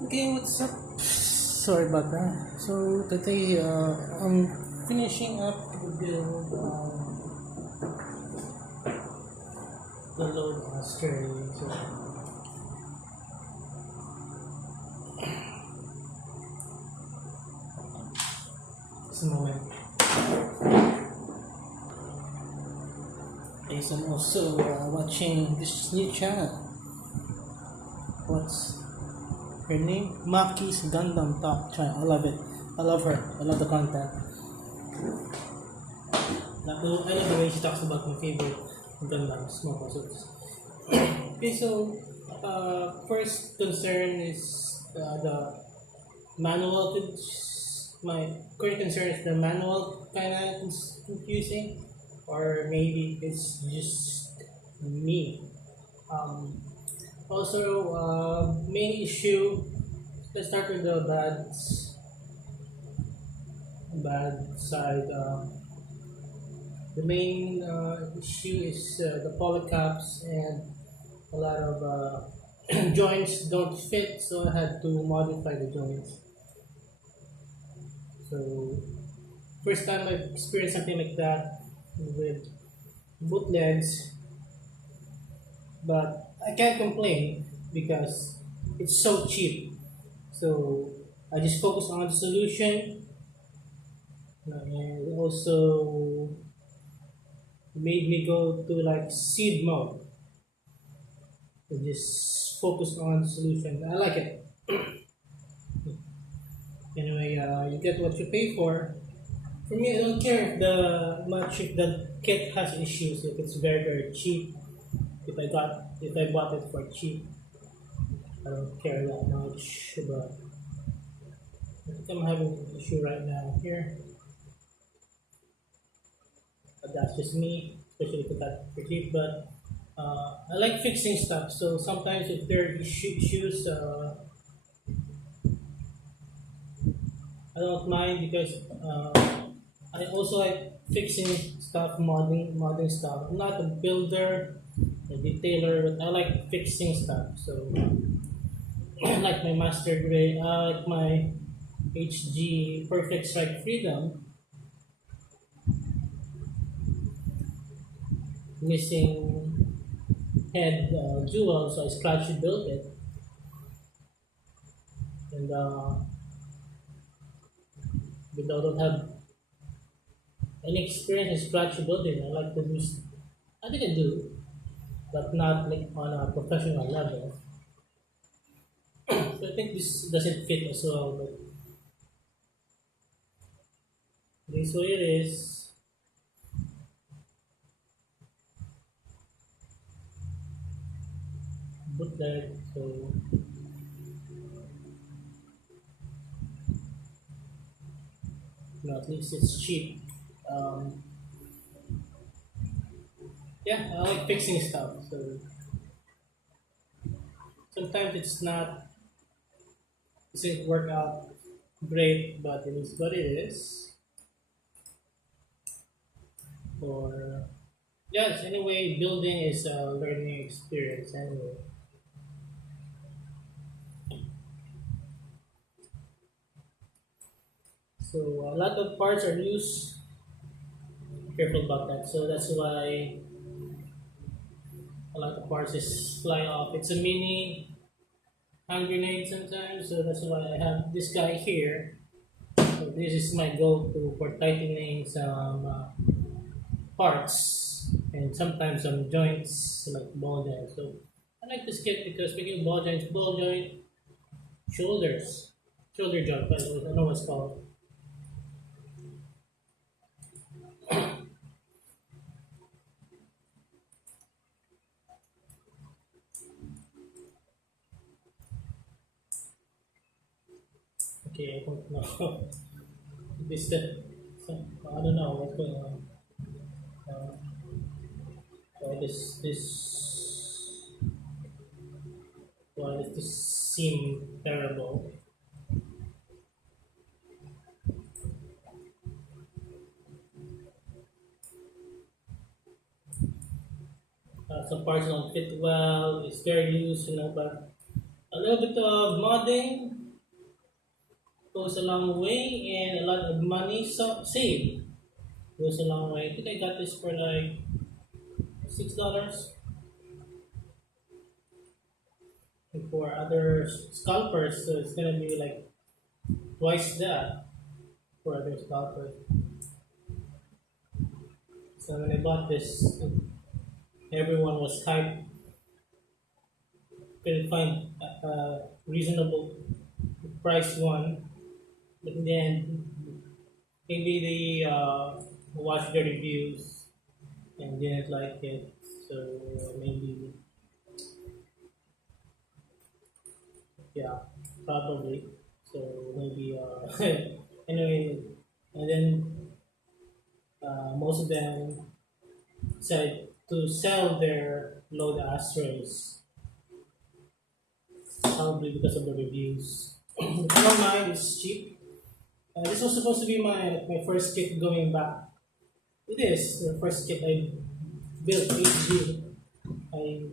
Okay, what's up? Sorry about that. So today, I'm finishing up the build the load Astray. So just a moment. Yes, I'm also watching this new channel. What's her name? Maki's Gundam Talk channel. I love it. I love her. I love the content. I love the way she talks about my favorite Gundams, small puzzles. Okay, so first concern is the manual. My current concern is the manual kind of confusing, or maybe it's just me. Um, Also, main issue. Let's start with the bad side. The main issue is the polycaps, and a lot of joints don't fit, so I had to modify the joints. So first time I experienced something like that with bootlegs, but I can't complain because it's so cheap. So I just focus on the solution, and also made me go to like seed mode and just focus on the solution. I like it. Anyway, you get what you pay for. For me, I don't care if the kit has issues. If it's very cheap, if I bought it for cheap, I don't care that much. But I think I'm having an issue right now here. But that's just me, especially if I got it for cheap. But I like fixing stuff. So sometimes if there are issues, I don't mind because I also like fixing stuff, modding stuff. I'm not a builder, a detailer, but I like fixing stuff. So I like my Master Grade, I like my HG Perfect Strike Freedom. Missing head jewel, so I scratch built it. And because I don't have any experience in scratch building, I like to do. I think I do, but not like on a professional level. So I think this doesn't fit as well, but this way it is. Bootleg, so at least it's cheap. Um, yeah, I like fixing stuff. So sometimes doesn't work out great, but it is what it is. Or yes, anyway, building is a learning experience anyway. So a lot of parts are loose. Be careful about that. So that's why a lot of parts is fly off. It's a mini hand grenade sometimes, so that's why I have this guy here. So this is my go-to for tightening some parts and sometimes some joints like ball joints. So I like this kit because we do ball joint, shoulders, shoulder joint. I don't know what's called. Okay, I don't know. this I don't know what's going on. Uh, why does this seem terrible? Some parts don't fit well. It's very loose, but a little bit of modding goes a long way, and a lot of money saved goes a long way. I think I got this for like $6. And for other scalpers, so it's gonna be like twice that for other scalpers. So when I bought this, everyone was hyped. Couldn't find a reasonable price one, but in the end, maybe they watched the reviews and didn't like it. So maybe, yeah, probably. So maybe anyway, and then most of them decided to sell their load Astrays, probably because of the reviews. I don't mind, it's cheap. This was supposed to be my first kit going back. It is the first kit I built HG. I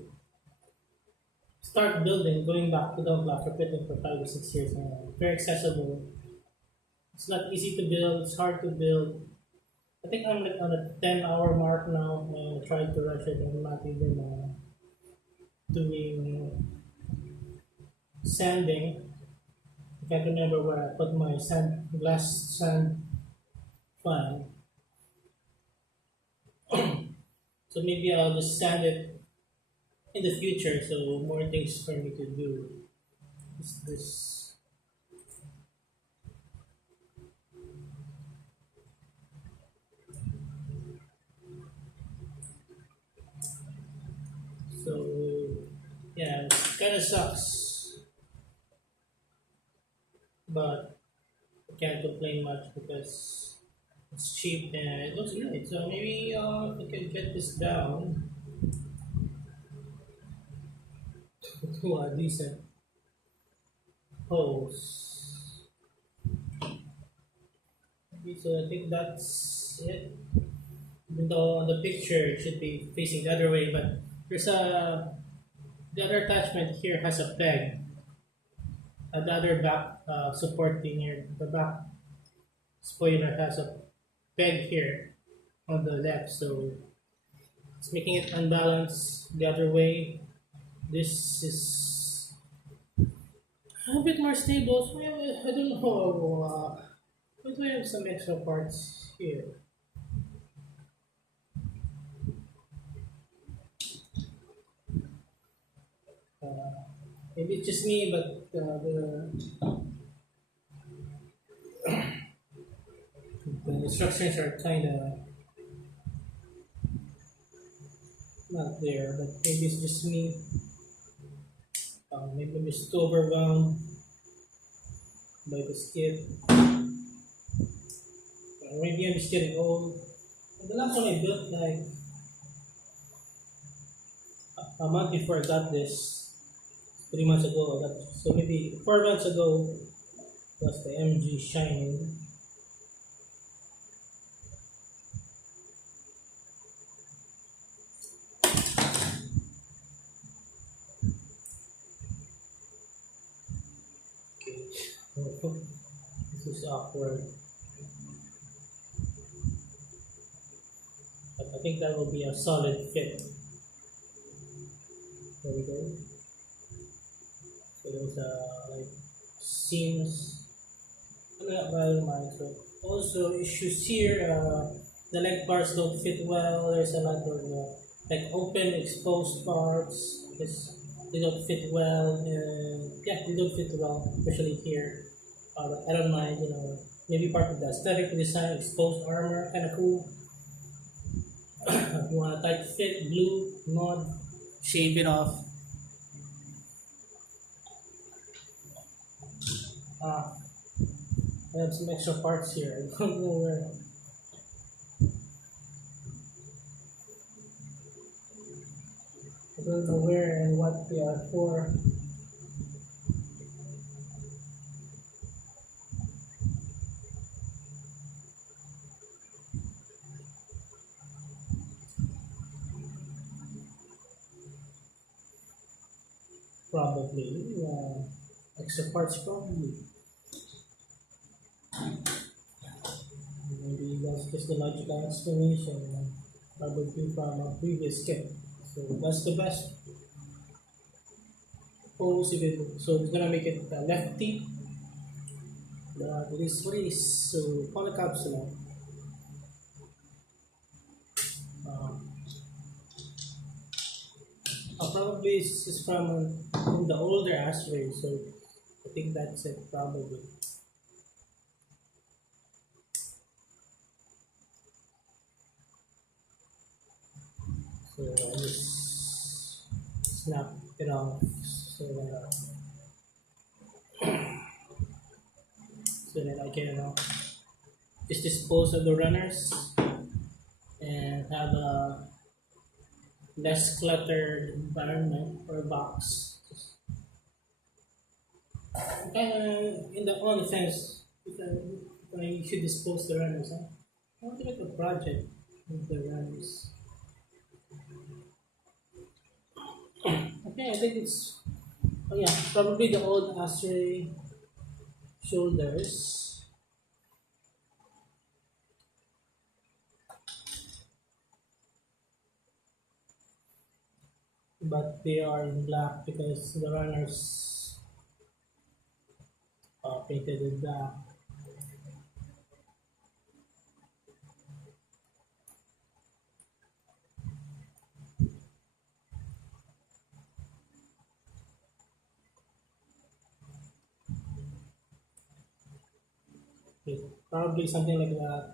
start building going back to Gunpla after quitting for 5 or 6 years now. Very accessible. It's not easy to build, it's hard to build. I think I'm like on a 10-hour mark now, and I tried to rush it. I'm not even doing sanding. I can't remember where I put my glass sand fan. So maybe I'll just sand it in the future, so more things for me to do. Is this. So yeah, it kind of sucks, but I can't complain much because it's cheap and it looks great. So maybe we can get this down to a decent pose. Okay, so I think that's it. Even though on the picture it should be facing the other way, but there's a the other attachment here has a peg. The other back supporting here, the back spoiler has a peg here on the left, so it's making it unbalanced the other way. This is a bit more stable, so I don't know. But we have some extra parts here. Maybe it's just me, but the instructions are kind of not there. But maybe it's just me. Maybe I'm just too overwhelmed by the skip. Maybe I'm just getting old. The last one I built like a month before I got this, 3 months ago. I got so maybe 4 months ago was the MG Shining. Okay, this is awkward. But I think that will be a solid fit. There we go. So there's like seams. I'm not very mindful. Also issues here. The leg bars don't fit well. There's a lot of like open exposed parts. They don't fit well. Yeah, they don't fit well, especially here. But I don't mind. Maybe part of the aesthetic design, exposed armor, kind of cool. If you want a tight fit, glue, mod, shave it off. I have some extra parts here. I don't know where. I don't know where and what they are for. probably. Extra parts probably. Maybe that's just the logical explanation, probably from a previous kit. So that's the best possible. So it's gonna make it lefty. This race. So on the capsule. Um, probably this is from the older Astray, so I think that's it probably. So I just snap it off so that I can just dispose of the runners and have a less cluttered environment or box. Kind of in the on the fence, you should dispose the runners. Huh? I want to make a project with the runners. Okay, I think it's yeah, probably the old Astray shoulders. But they are in black because the runners painted in black. Okay, probably something like that.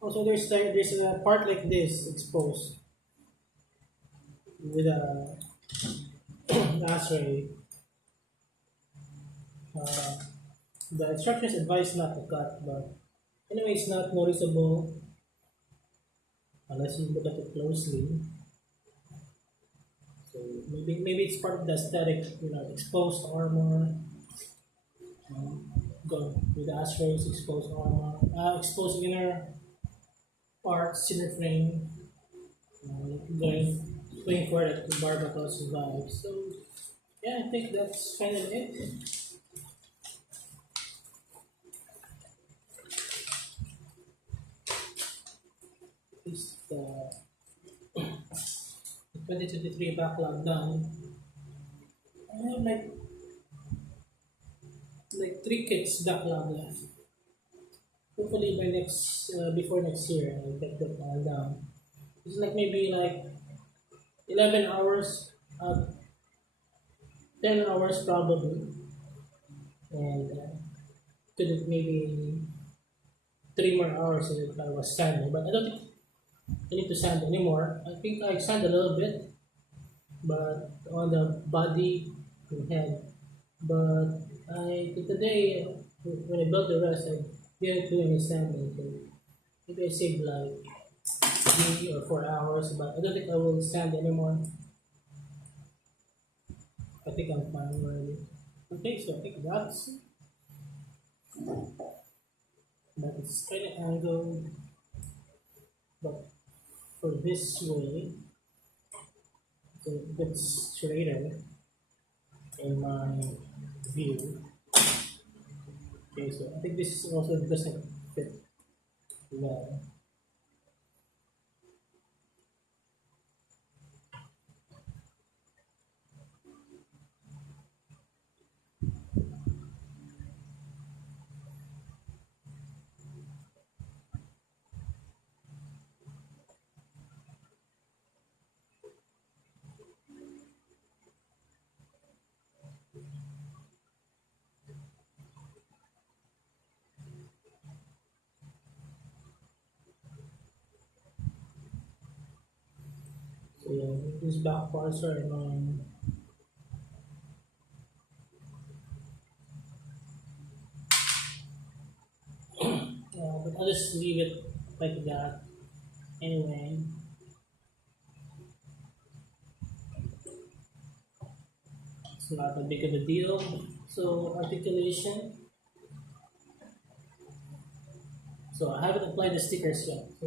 Also, there's a part like this exposed with a Astray. Uh, the instructors advise not to cut, but anyway, it's not noticeable unless you look at it closely. So maybe it's part of the aesthetic, exposed armor. Go with the Astrays, exposed armor, exposed inner parts, inner frame, going for it to barbacoa survive. So yeah, I think that's kind of it. Is the 2023 backlog done. I have like 3 kits backlog left. Hopefully by before next year, I'll get that all down. It's like maybe like 11 hours, 10 hours probably, and could it maybe 3 more hours if I was sanding. But I don't think I need to sand anymore. I think I sand a little bit, but on the body and head. But today when I built the rest, I didn't do any sanding. So maybe I saved like 3 or 4 hours, but I don't think I will sand anymore. I think I'm fine already. Okay, so I think that's kind of angled, but for this way, it's a bit straighter in my view. Okay, so I think this also doesn't fit well. So yeah, these back parts are annoying. But I'll just leave it like that anyway. It's not a big of a deal. So articulation. So I haven't applied the stickers yet. So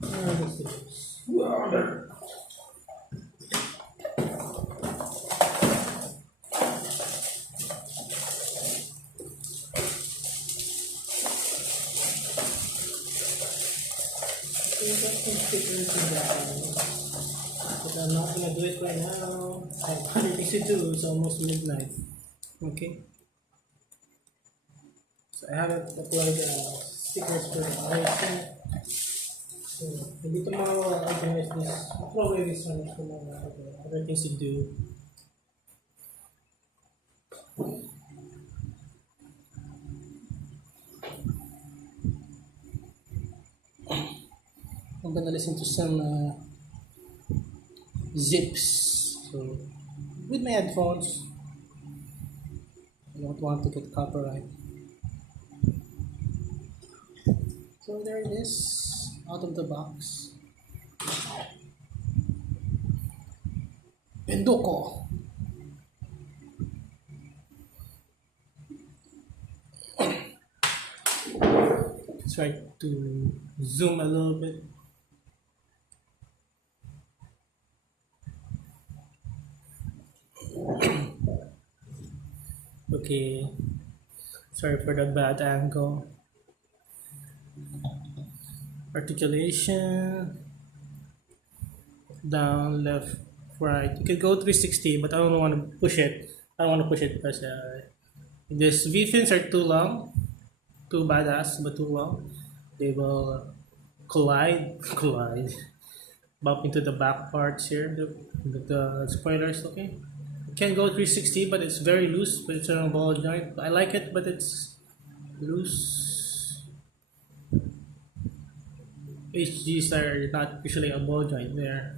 where are the stickers? got some stickers in that, but I'm not gonna do it right now. I have other things to do. It's almost midnight. Okay. So I haven't applied stickers for the eyes. So maybe tomorrow I'll organize this. Probably this one tomorrow. I have other things to do. I'm gonna listen to some zips. So with my headphones, I don't want to get copyright. So there it is, out of the box. Pendoko. Try to zoom a little bit. Okay, sorry for the bad angle. Articulation, down, left, right. You can go 360, but I don't want to push it. I don't want to push it because these V-fins are too long, too badass, but too long. They will collide, bump into the back parts here, the spoilers. Okay, you can go 360, but it's very loose, but it's a ball joint. I like it, but it's loose. HGs are not usually a ball joint there.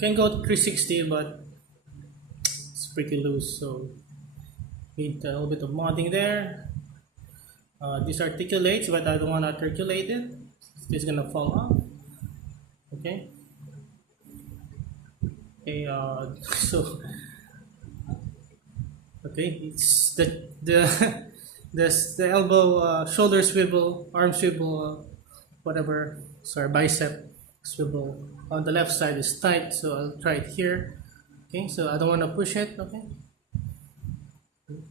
Can go to 360, but it's pretty loose, so need a little bit of modding there. This articulates, but I don't want to articulate it. It's gonna fall off. Okay. Okay. So okay, it's the elbow, shoulder swivel, arm swivel, whatever. Sorry, bicep swivel on the left side is tight, so I'll try it here. Okay, so I don't want to push it. Okay,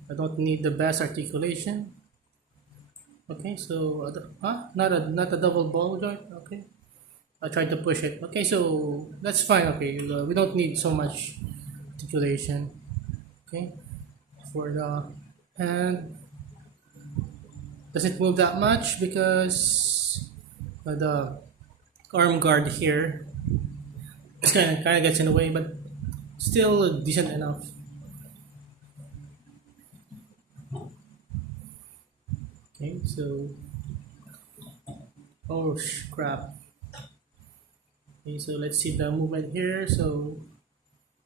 I don't need the best articulation. Okay, so not a double ball joint. Okay, I tried to push it. Okay, so that's fine. Okay, we don't need so much articulation. Okay, for the hand, doesn't move that much because the arm guard here kind of gets in the way, but still decent enough. Okay, so crap. Okay, so let's see the movement here. So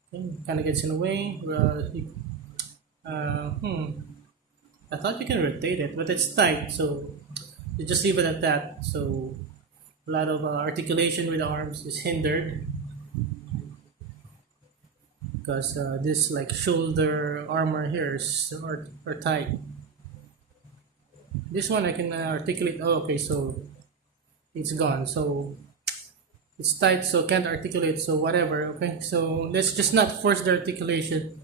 okay, kind of gets in the way. I thought you can rotate it, but it's tight, so you just leave it at that. So a lot of articulation with the arms is hindered because this like shoulder armor here are tight. This one I can articulate. Oh, okay, so it's gone. So it's tight, so can't articulate. So whatever. Okay, so let's just not force the articulation.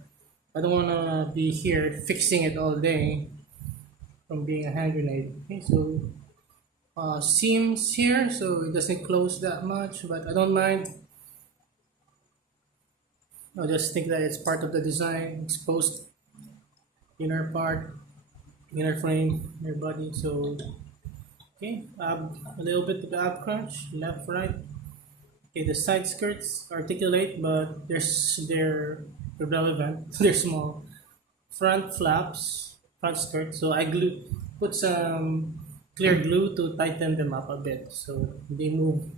I don't want to be here fixing it all day from being a hand grenade. Okay, so seams here, so it doesn't close that much, but I don't mind. I just think that it's part of the design. Exposed inner part, inner frame, inner body. So okay, a little bit of the ab crunch, left, right. Okay, the side skirts articulate, but they're irrelevant. They're small. Front flaps, front skirt. So I put some clear glue to tighten them up a bit, so they move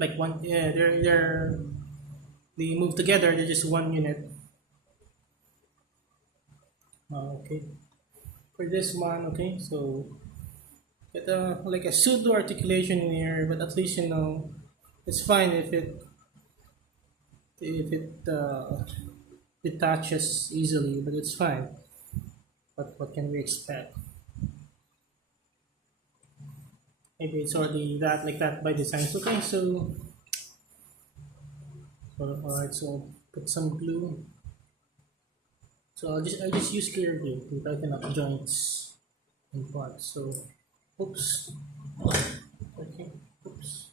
like one. Yeah, they move together. They're just one unit. Okay, for this one, okay, so get like a pseudo articulation in here, but at least you know it's fine if it detaches easily, but it's fine. But what can we expect? Maybe it's already that like that by design. Okay, so alright, so I'll put some glue. So I just use clear glue to tighten up joints and parts. So oops. Okay. Oops.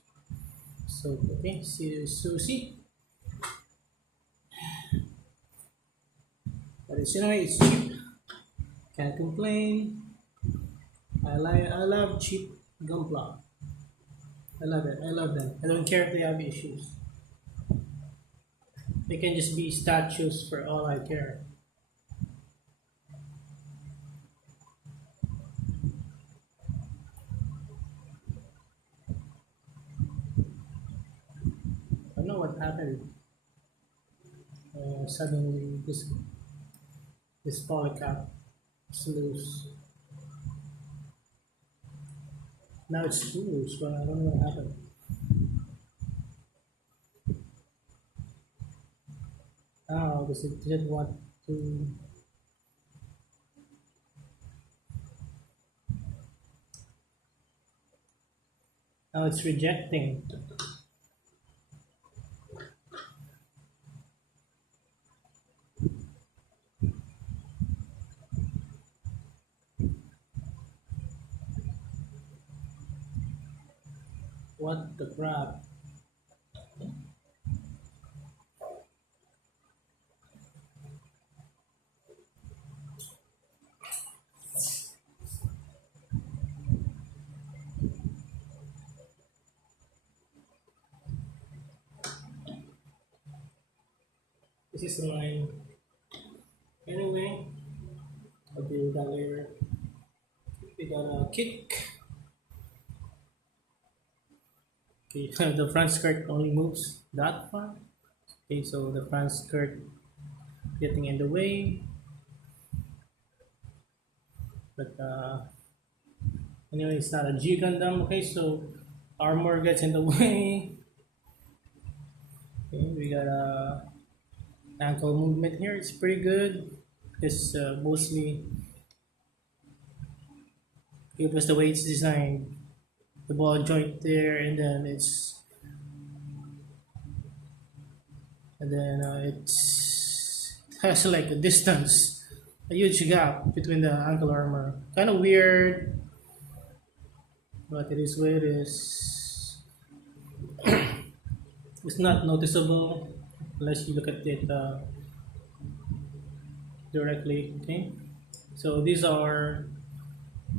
So okay, see Susie. But it's, it's cheap. Can't complain. I love cheap Gunpla. I love it. I love them. I don't care if they have issues. They can just be statues for all I care. I don't know what happened. Suddenly this polycap is loose. Now it's loose, but I don't know what happened. Oh, because it didn't want to. Now it's rejecting. What the crap? This is the line. Anyway, I'll deal with that later. We got a kick. Okay, the front skirt only moves that far. Okay, so the front skirt getting in the way. But anyway, it's not a G Gundam. Okay, so armor gets in the way. Okay, we got a ankle movement here. It's pretty good. It's mostly it was the way it's designed. The ball joint there, and then it has like a distance, a huge gap between the ankle armor. Kind of weird, but it is what it is. It's not noticeable unless you look at it directly. Okay, so these are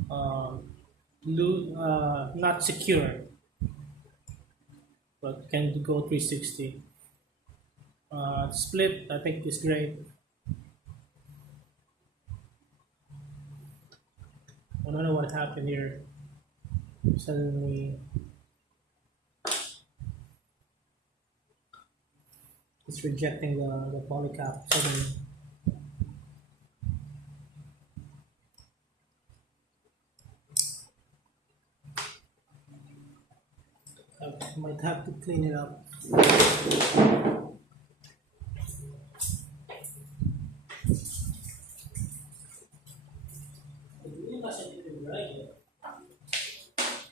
uh, not secure, but can go 360. Split, I think, is great. I don't know what happened here. Suddenly, it's rejecting the polycap suddenly. I might have to clean it up.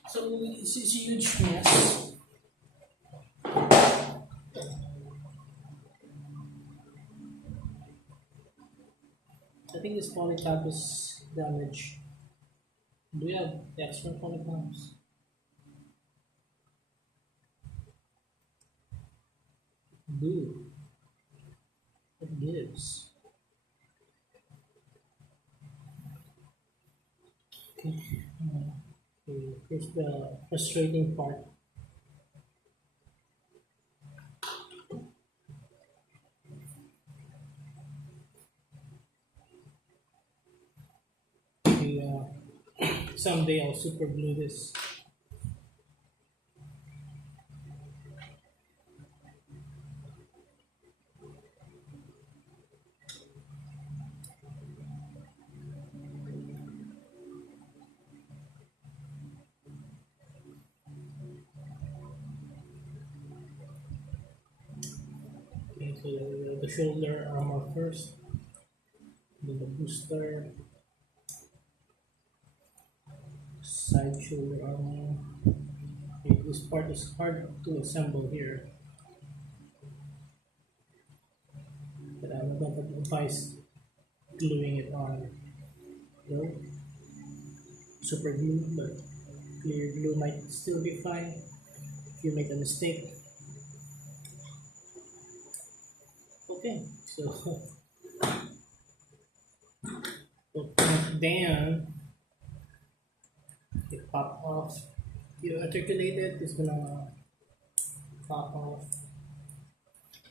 So it's a huge mess. I think this polycap is damaged. Do we have extra polycaps? Do. It gives. Okay. Okay. Here's the frustrating part. Okay, someday I'll super glue this. Okay, so the shoulder armor first, then the booster, side shoulder armor. Okay, this part is hard to assemble here, but I'm not going to advise gluing it on. No, super glue, but clear glue might still be fine if you make a mistake. Okay, so put it down, it pop off. You articulate it, it's gonna pop off.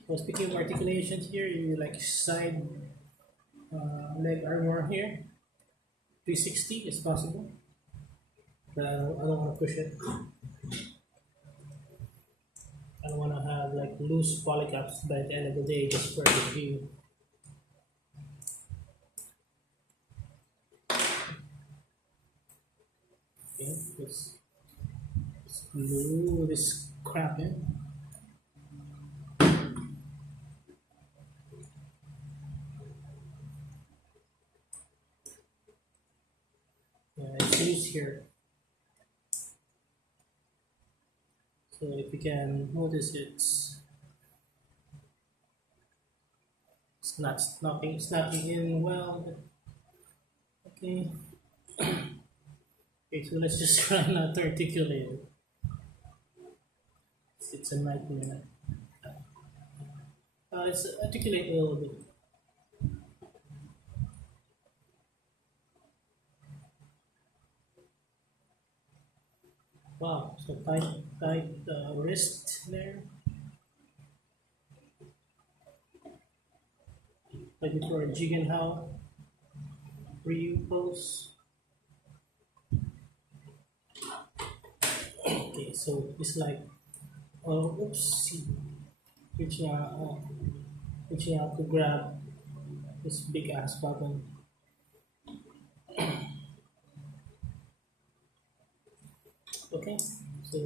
So speaking of articulations here, you like side leg armor here. 360 is possible, but I don't want to push it. I don't want to have like loose polycaps by the end of the day just for the view. Okay, let's glue this crap in. Yeah, it says here. So if you can notice, it's not snapping in well. Okay. Okay, so let's just try not to articulate it. It's a nightmare. Let's articulate a little bit. Wow, so tight wrist there. Like for a jig and how Ryu pose. Okay, so it's like, oops, reaching out to grab this big ass button. Okay, so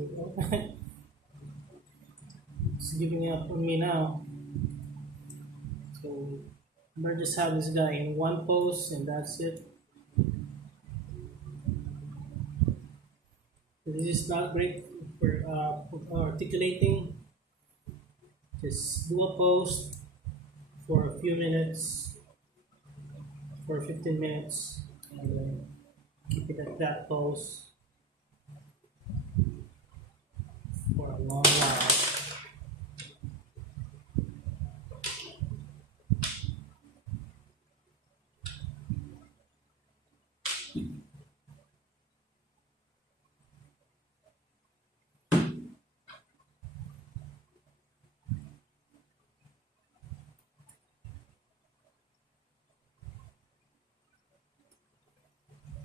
it's giving up on me now. So we're just have this guy in one pose and that's it. This is not great for articulating. Just do a pose for a few minutes, for 15 minutes, and then keep it at that pose for a long while.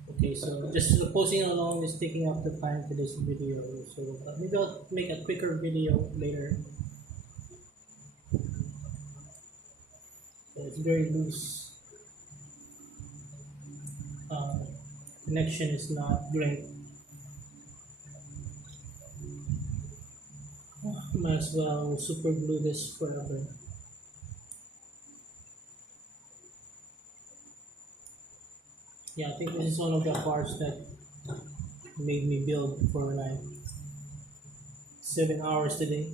Okay, so just the posing alone is taking up the time for this video. So maybe I'll make a quicker video later. So it's very loose. Connection is not great. Might as well super glue this forever. Yeah, I think this is one of the parts that made me build for like 7 hours today.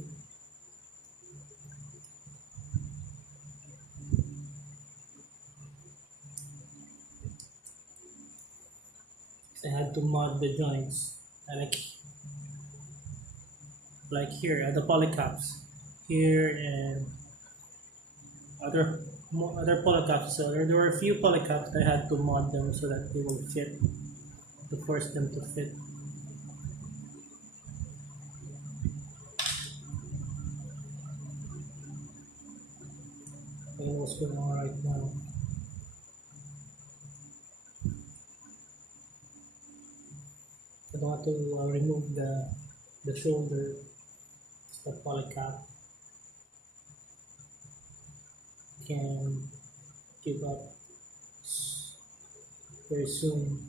I had to mod the joints. I like here the polycaps here and other polycaps. So there were a few polycaps I had to mod them so that they will fit, to force them to fit. I don't know what's going on right now. I don't want to remove the shoulder, the polycap. Can give up very soon.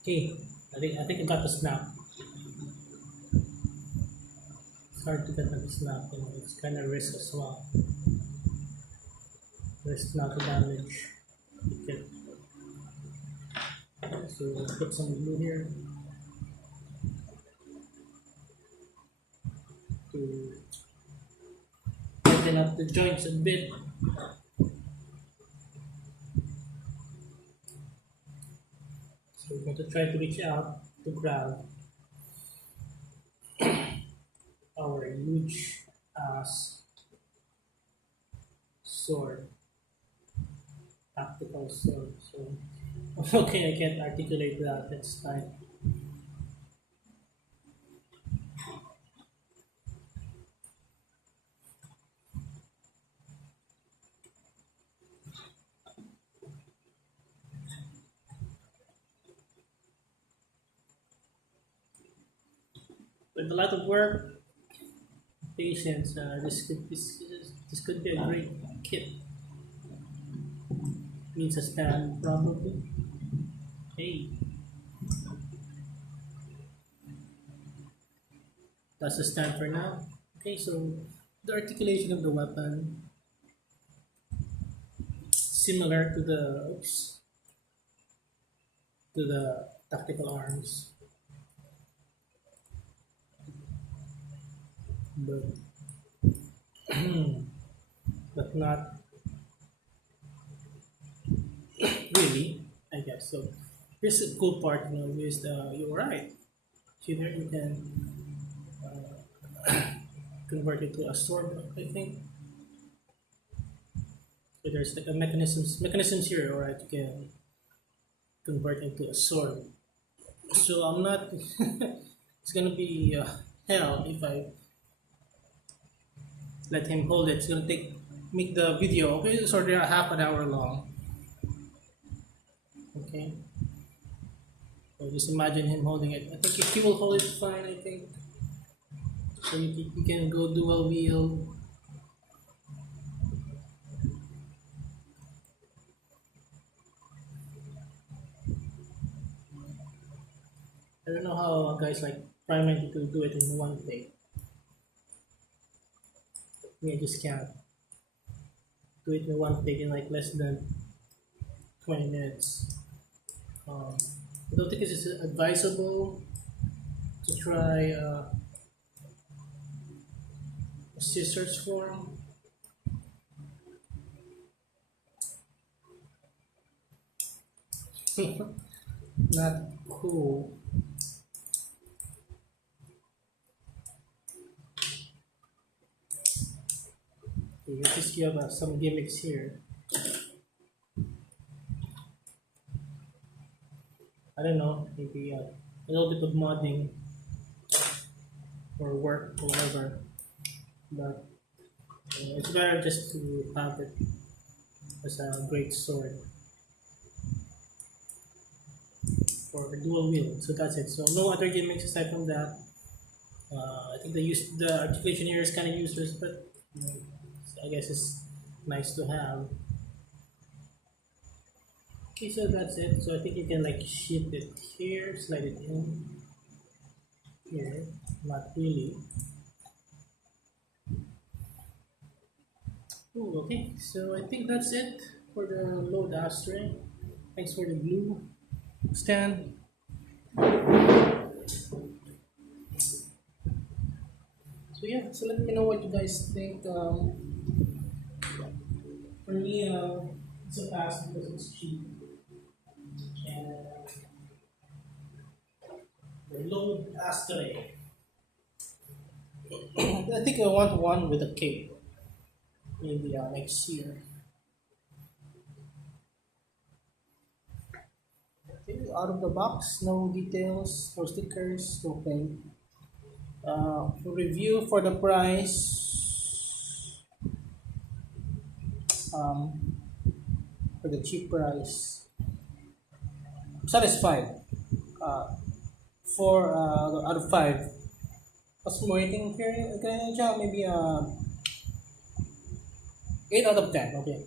Okay, I think I got the snap. It's hard to get the snap, you know, it's kind of risk as well. Risk not to damage. Okay. So we'll put some glue here to tighten up the joints a bit. try to reach out to grab our huge ass sword, tactical sword. So, okay, I can't articulate that. That's fine. With a lot of work, patience, this could be a great kit. Needs a stand, probably. Hey, that's the stand for now. Okay, so the articulation of the weapon similar to the tactical arms, but but not really, I guess. So here's a cool part, is you're right. See there, you can convert it to a sword, I think. So there's like a mechanisms here, alright, you can convert into a sword. So I'm not. It's gonna be hell if I let him hold it. It's gonna make the video. Okay, it's already half an hour long. Okay. So just imagine him holding it. I think if he will hold it fine, I think. So you can go dual wield. I don't know how guys like primarily to do it in one play. I just can't do it in one play in like less than 20 minutes. I don't think it's advisable to try a scissors form. Not cool. Okay, let's just give some gimmicks here. I don't know, maybe a little bit of modding or work or whatever, but it's better just to have it as a great sword for dual wield. So that's it. So no other gimmicks aside from that. I think the articulation here is kind of useless, but I guess it's nice to have. Okay, so that's it. So I think you can like shift it here, slide it in here. Not really. Ooh, okay, so I think that's it for the load Astray. Thanks for the glue stand. So yeah, so let me know what you guys think. For me, it's a pass because it's cheap. And the load Astray. I think I want one with a cape. Maybe next year. Okay, out of the box, no details, no stickers, no paint. Review for the price. For the cheap price, I'm satisfied. 4 out of 5. What's my rating here? Maybe 8 out of 10. Okay.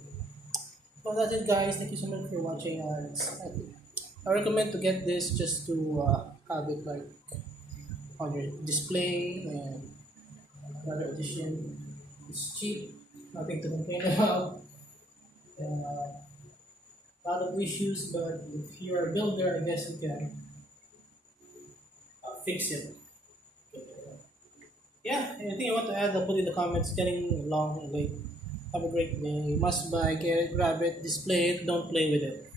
So that's it, guys. Thank you so much for watching. I recommend to get this just to have it like on your display, and another edition. It's cheap, nothing to complain about. And a lot of issues, but if you're a builder, I guess you can fix it. Yeah, anything I want to add, I'll put in the comments. Getting long and late. Have a great day. Must buy, get it, grab it, display it, don't play with it.